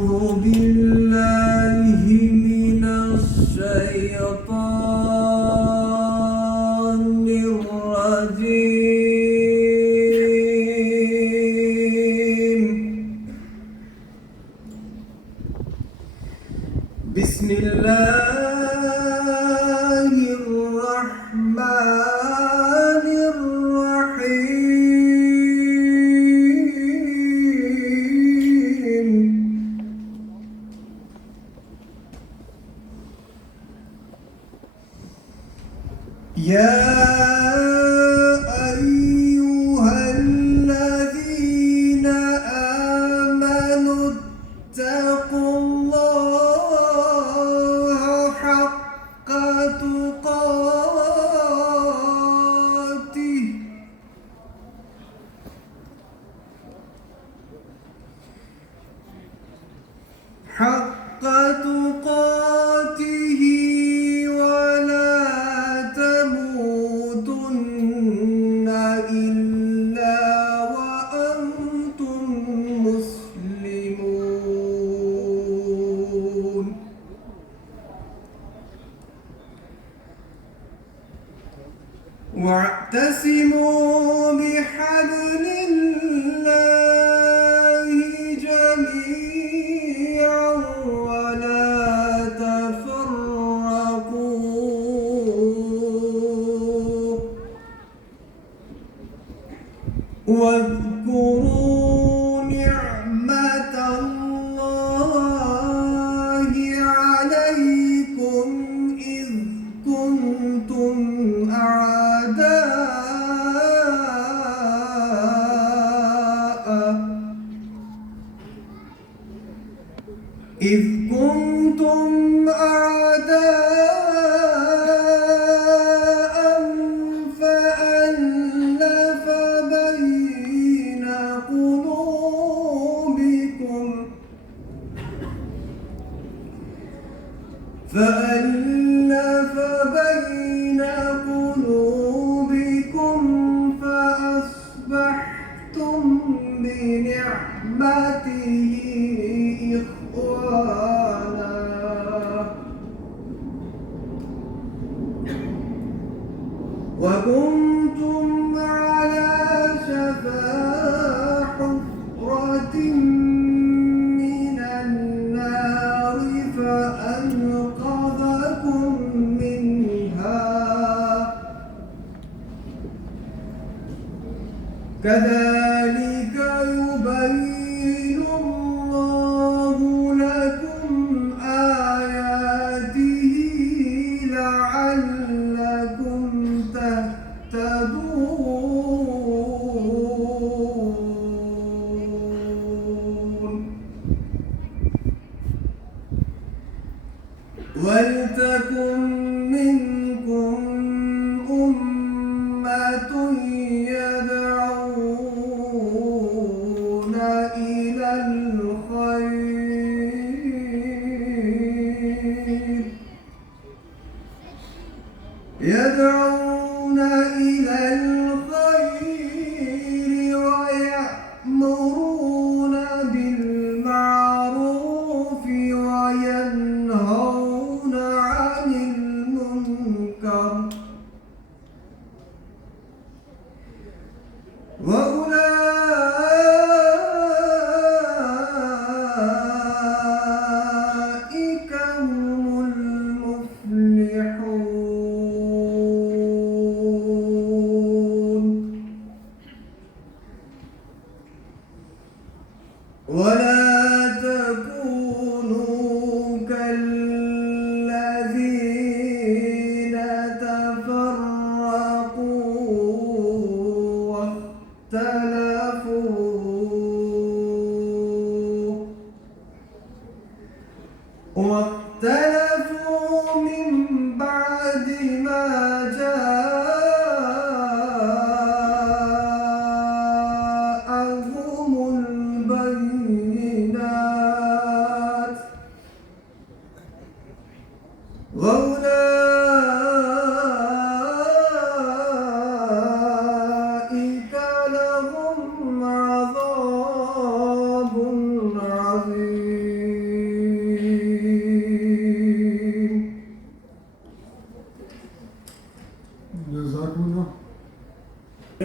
أعوذ بالله من الشيطان الرجيم. بسم الله الرحمن الرحيم. يا أيها الذين آمنوا اتقوا الله حق تقاته ولا تموتن إلا وأنتم مسلمون. واعتصموا بحبل الله جميعا ولا تفرقوا واذكروا نعمة الله عليكم إذ كنتم أعداء فألف بين قلوبكم فأصبحتم بنعمته إخوانا وكنتم على شفا حفرة من النار فأنقذكم منها كذلك يبين الله لكم آياته لعلكم تهتدون. ولتكن منكم أمة يدعون إلى الخير ويأمرون بالمعروف وينهون عن المنكر وأولئك هم المفلحون. ولا تكونوا كالذين تفرقوا واختلفوا من بعد ما جاءهم البينات وأولئك لهم عذاب عظيم.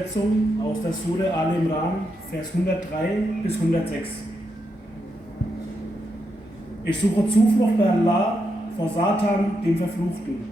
Übersetzung aus der Sure Al-Imran, Vers 103 bis 106. Ich suche Zuflucht bei Allah vor Satan, dem Verfluchten.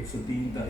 103 ta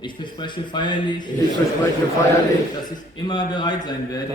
Ich verspreche feierlich, dass ich immer bereit sein werde.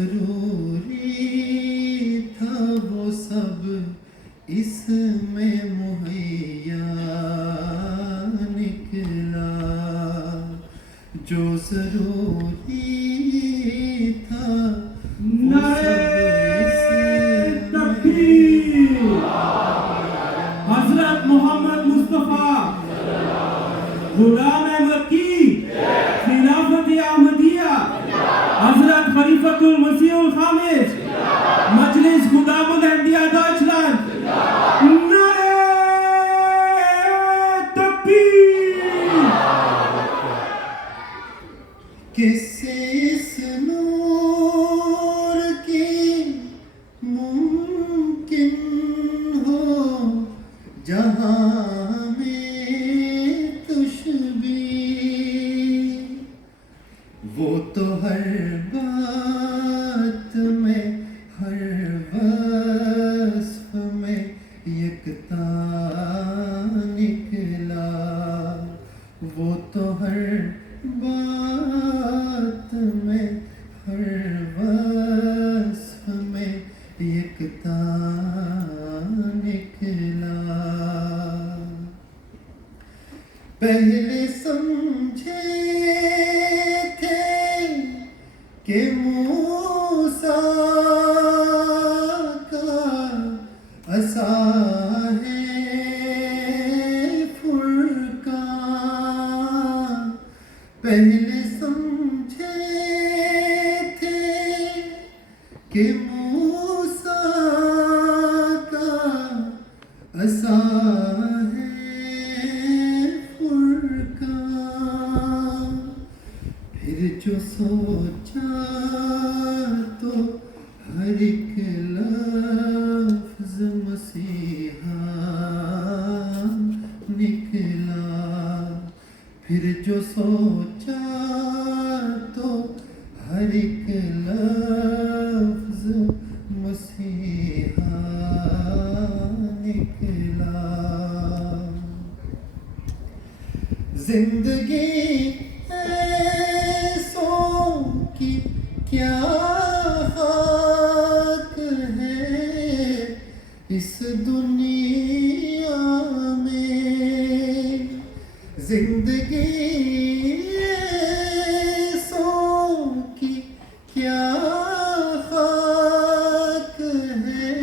ضروری تھا وہ سب اس میں مہیا نکلا، جو ضروری تھا وہ سب اس تکبیر! حضرت محمد مصطفیٰ غلام احمد کی خلافت احمدیہ، حضرت خلیفۃ المسیح الخامس، مجلس خدامت احمدیہ ڈائچلینڈ، نعرہ تکبیر! کس اس نور کی ممکن ہو جہاں میں تشبیہ، وہ تو ہر بات میں ہر وصف میں یکتا نکلا، وہ تو ہر بات میں ہر وصف میں یکتا نکلا۔ پہلے سمجھے تھے کہ موسیٰ کا عصا ہے فرقان، پہلے سمجھے تھے کہ موسیٰ کا عصا ہے فرقان، پھر جو سوچا تو ہر ایک لفظ مسیحا نکلا، پھر جو سوچا تو ہر ایک لفظ مسیحا نکلا۔ زندگی ایسوں کی کیا خاک ہے اس دنیا میں، زندگی ایسوں کی کیا خاک ہے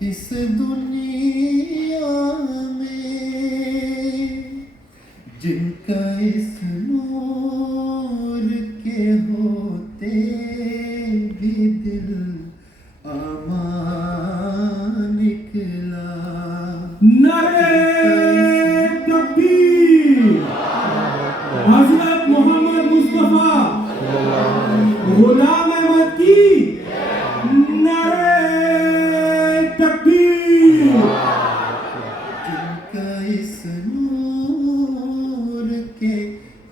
اس دنیا میں، جن کا اس نور کے ہوتے بھی دل امان نکلا، نعرہ تکبیر! حضرت محمد مصطفیٰ غلام احمد کی نعرہ تکبیر! جن کا اس نور کے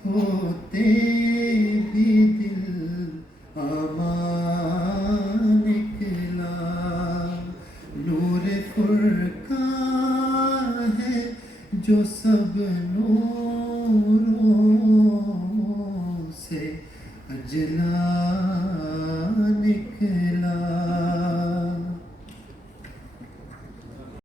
ہوتے بھی دل امان نکلا، نور فرقان ہے جو سب نور